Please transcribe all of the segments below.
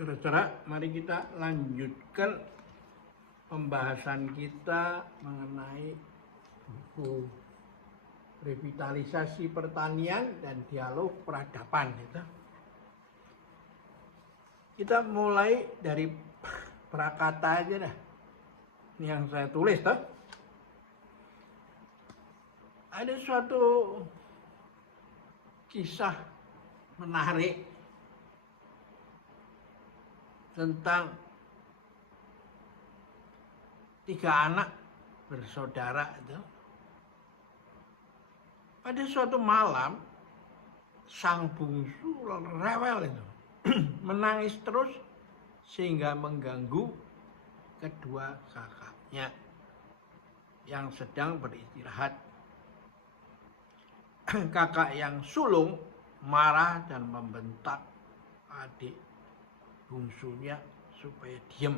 Saudara-saudara, mari kita lanjutkan pembahasan kita mengenai buku Revitalisasi Pertanian dan Dialog Peradaban. Kita mulai dari prakata aja dah. Ini yang saya tulis toh. Ada suatu kisah menarik tentang 3 anak bersaudara itu. Pada suatu malam sang bungsu rewel itu menangis terus sehingga mengganggu kedua kakaknya yang sedang beristirahat. Kakak yang sulung marah dan membentak adik bungsunya supaya diam.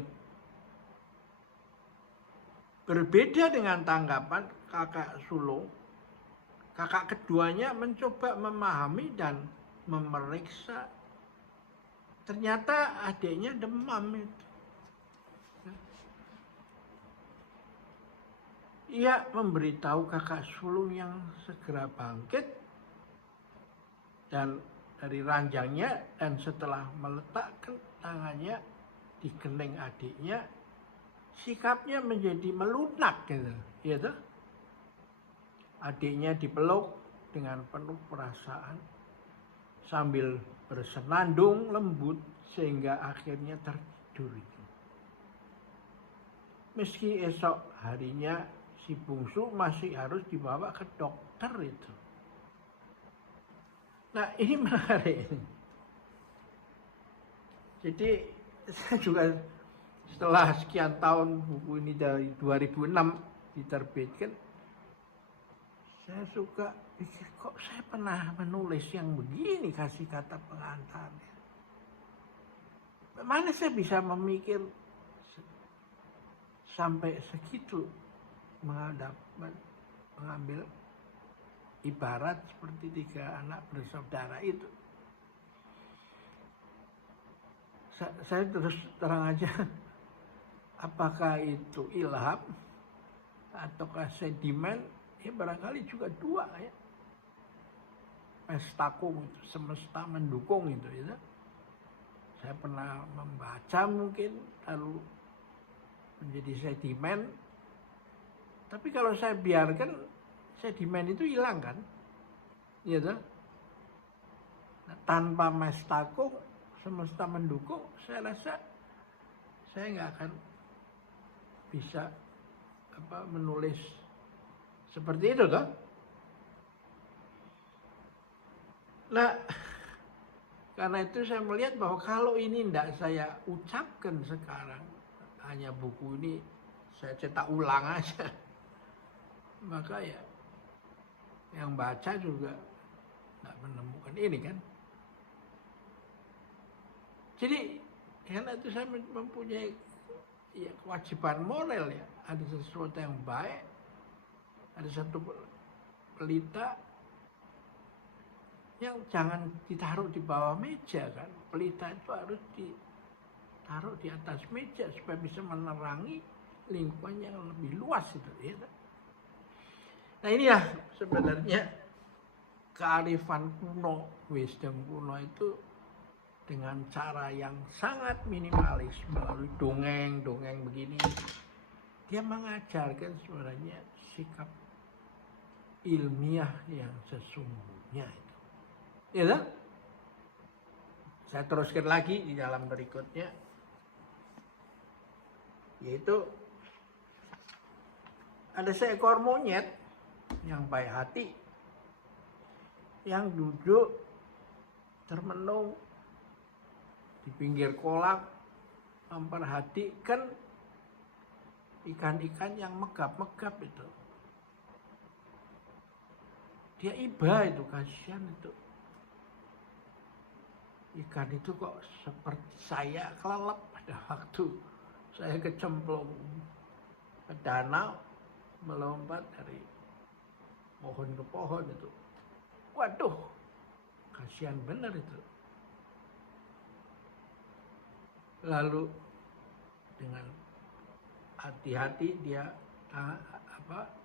Berbeda dengan tanggapan kakak sulung, kakak keduanya mencoba memahami dan memeriksa. Ternyata adiknya demam itu. Ia memberitahu kakak sulung yang segera bangkit dan dari ranjangnya, dan setelah meletakkan tangannya di kening adiknya, sikapnya menjadi melunak gitu. Adiknya dipeluk dengan penuh perasaan sambil bersenandung lembut sehingga akhirnya tertidur. Meski esok harinya si bungsu masih harus dibawa ke dokter itu. Nah, ini menarik. Jadi saya juga setelah sekian tahun buku ini dari 2006 diterbitkan, saya suka pikir kok saya pernah menulis yang begini kasih kata pengantarnya. Mana saya bisa memikir sampai segitu mengambil ibarat seperti 3 anak bersaudara itu. Saya terus terang aja, apakah itu ilham ataukah sedimen? Ya barangkali juga 2 ya. Pestakum itu, semesta mendukung itu ya. Saya pernah membaca mungkin lalu menjadi sedimen. Tapi kalau saya biarkan, sedimen itu hilang kan? Gitu. Nah, tanpa mestakum, semesta mendukung, saya rasa saya nggak akan bisa menulis seperti itu toh. Nah, karena itu saya melihat bahwa kalau ini tidak saya ucapkan sekarang, hanya buku ini saya cetak ulang aja, maka ya yang baca juga nggak menemukan ini kan. Jadi karena itu saya mempunyai kewajiban moral ya. Ada sesuatu yang baik, ada satu pelita yang jangan ditaruh di bawah meja kan. Pelita itu harus ditaruh di atas meja supaya bisa menerangi lingkungan yang lebih luas itu ya. Nah inilah sebenarnya kearifan kuno, wisdom kuno itu dengan cara yang sangat minimalis melalui dongeng begini, dia mengajarkan sebenarnya sikap ilmiah yang sesungguhnya itu. Ya kan? Saya teruskan lagi di dalam berikutnya, yaitu ada seekor monyet yang baik hati yang duduk termenung di pinggir kolam memperhatikan ikan-ikan yang megap-megap itu. Dia iba itu, kasihan itu. Ikan itu kok seperti saya kelelep pada waktu saya kecemplung ke danau melompat dari pohon ke pohon itu. Waduh, kasihan benar itu. lalu dengan hati-hati dia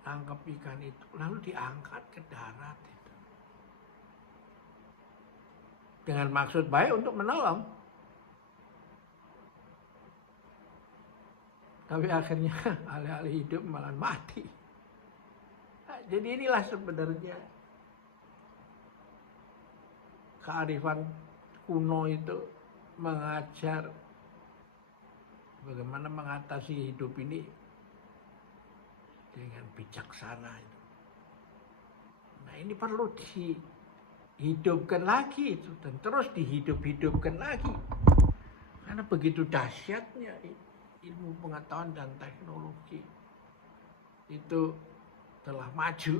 tangkap ikan itu, lalu diangkat ke darat itu. Dengan maksud baik untuk menolong. Tapi akhirnya alih-alih hidup malah mati. Nah, jadi inilah sebenarnya kearifan kuno itu mengajar bagaimana mengatasi hidup ini dengan bijaksana itu. Nah, ini perlu dihidupkan lagi itu dan terus dihidup-hidupkan lagi. Karena begitu dahsyatnya ilmu pengetahuan dan teknologi itu telah maju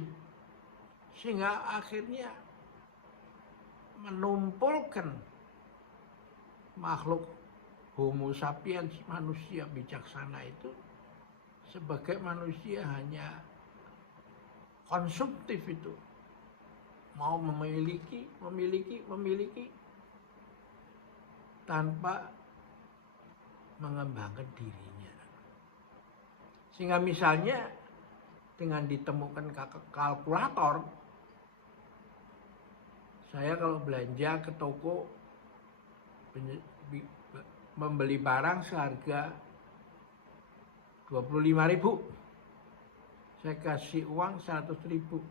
sehingga akhirnya menumpulkan makhluk Homo sapiens, manusia bijaksana itu sebagai manusia hanya konsumtif itu, mau memiliki tanpa mengembangkan dirinya. Sehingga misalnya dengan ditemukan kalkulator, saya kalau belanja ke toko membeli barang seharga 25.000, saya kasih uang 100.000.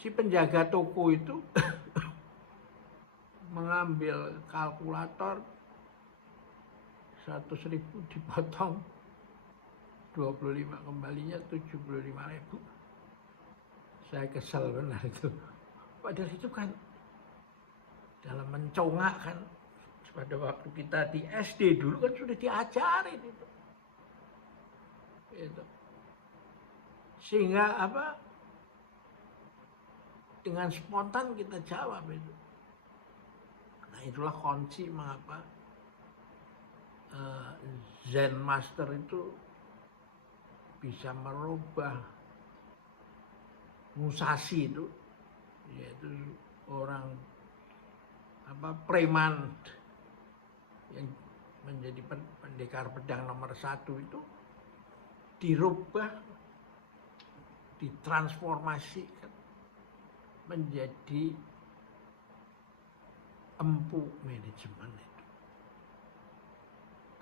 Si penjaga toko itu mengambil kalkulator 100.000 dipotong 25, kembalinya 75.000. Saya kesel benar itu. Padahal itu kan dalam mencongak kan, pada waktu kita di SD dulu kan sudah diajarin itu. Sehingga dengan spontan kita jawab itu. Nah, itulah kunci mengapa Zen Master itu bisa merubah Musashi itu, yaitu orang preman yang menjadi pendekar pedang nomor 1 itu dirubah, ditransformasikan menjadi empu manajemen itu.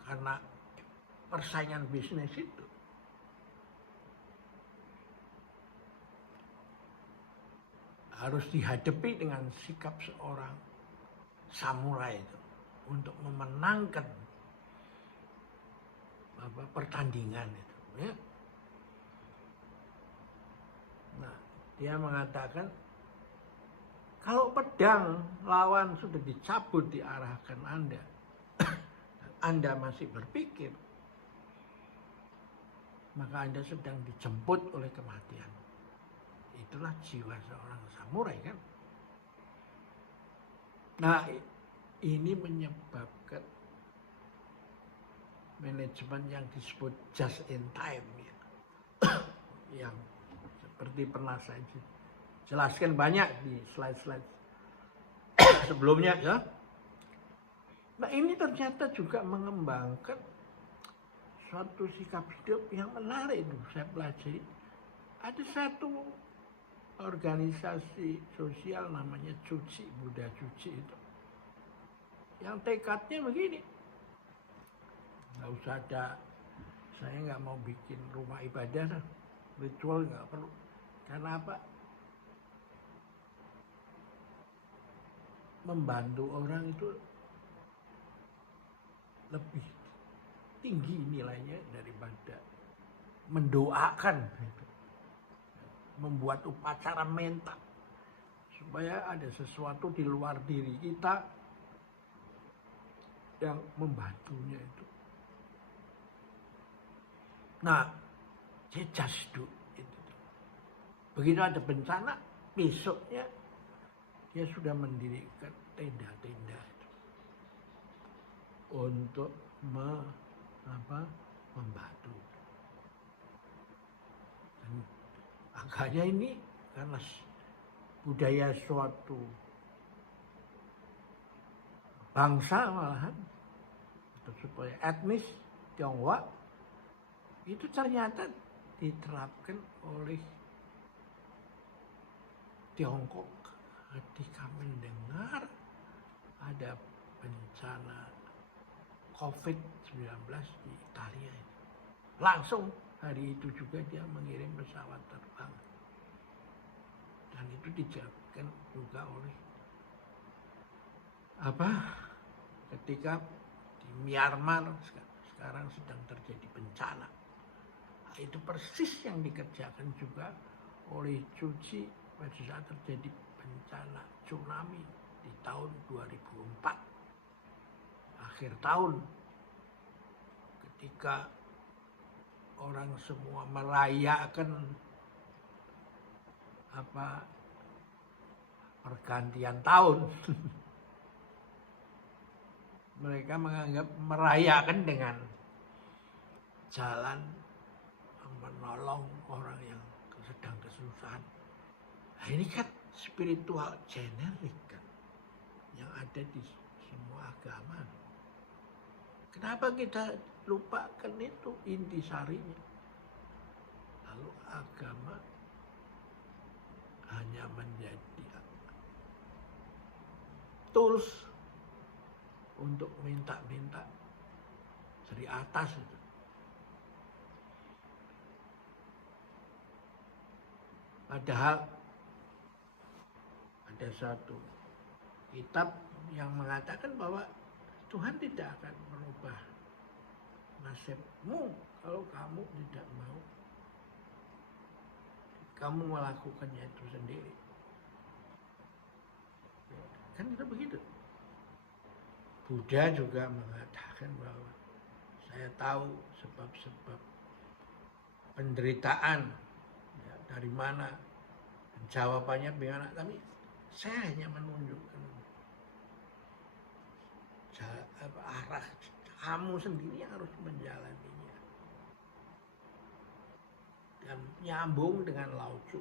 Karena persaingan bisnis itu harus dihadapi dengan sikap seorang samurai itu untuk memenangkan pertandingan itu. Ya. Nah, dia mengatakan kalau pedang lawan sudah dicabut diarahkan Anda, Anda masih berpikir, maka Anda sedang dijemput oleh kematian. Itulah jiwa seorang samurai kan. Nah, ini menyebabkan manajemen yang disebut just in time ya. Yang seperti pernah saya jelaskan banyak di slide-slide sebelumnya ya. Nah, ini ternyata juga mengembangkan suatu sikap hidup yang menarik itu saya pelajari. Ada satu organisasi sosial namanya Cuci, Buddha Cuci itu. Yang tekadnya begini. Nggak usah ada, saya nggak mau bikin rumah ibadah, ritual nggak perlu. Karena apa? Membantu orang itu lebih tinggi nilainya daripada mendoakan gitu. Membuat upacara mental supaya ada sesuatu di luar diri kita yang membantunya itu. Nah, just do itu. Begitu ada bencana, besoknya dia sudah mendirikan tenda-tenda itu untuk membantu. Dan agaknya ini karena budaya suatu bangsa malahan, atau supaya etnis Tionghoa itu ternyata diterapkan oleh Tiongkok ketika mendengar ada bencana COVID-19 di Italia ini. Langsung hari itu juga dia mengirim pesawat terbang. Dan itu dijalankan juga oleh ketika di Myanmar sekarang sedang terjadi bencana. Nah, itu persis yang dikerjakan juga oleh Cuci pada saat terjadi bencana tsunami di tahun 2004. Akhir tahun ketika orang semua merayakan pergantian tahun. Mereka menganggap merayakan dengan jalan menolong orang yang sedang kesusahan. Nah, ini kan spiritual generik kan, yang ada di semua agama. Kenapa kita lupakan itu intisarinya? Lalu agama hanya menjadi tools untuk minta-minta dari atas itu. Padahal ada satu kitab yang mengatakan bahwa Tuhan tidak akan merubah nasibmu kalau kamu tidak mau. Kamu melakukannya itu sendiri. Kan itu begitu. Buddha juga mengatakan bahwa saya tahu sebab-sebab penderitaan ya, dari mana, jawabannya bagaimana, tapi saya hanya menunjukkan arah, kamu sendiri yang harus menjalaninya. Dan nyambung dengan Lao Tzu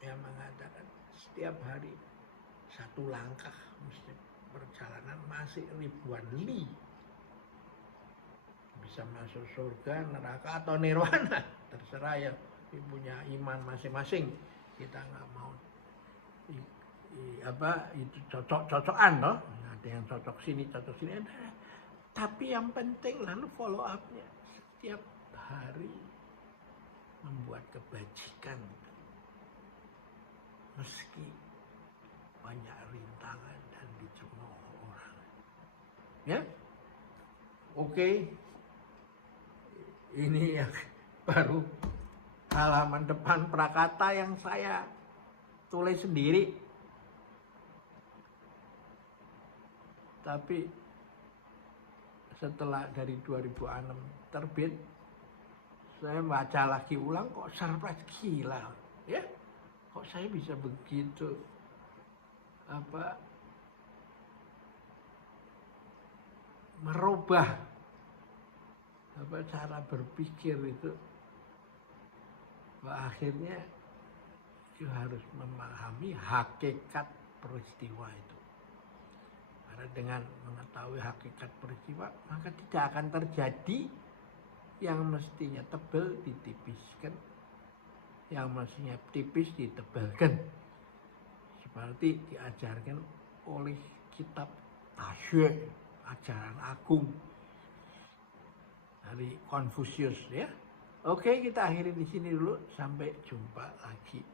yang mengatakan setiap hari satu langkah mesti perjalanan masih ribuan li, bisa masuk surga, neraka atau nirwana, terserah ya, punya iman masing-masing. Kita nggak mau itu cocok-cocokan loh, ada yang cocok sini ada. Tapi yang penting lalu follow up-nya setiap hari membuat kebajikan meski banyak rintangan dan dicemooh orang. Ya, oke. Ini yang baru halaman depan Prakata yang saya tulis sendiri. Tapi setelah dari 2006 terbit, saya baca lagi ulang, kok surprise, gila ya, kok saya bisa begitu merubah cara berpikir itu. Akhirnya you harus memahami hakikat peristiwa itu. Karena dengan mengetahui hakikat peristiwa, maka tidak akan terjadi yang mestinya tebal ditipiskan, yang mestinya tipis ditebalkan. Seperti diajarkan oleh kitab Taxue, ajaran agung dari Konfusius ya. Oke, kita akhiri di sini dulu, sampai jumpa lagi.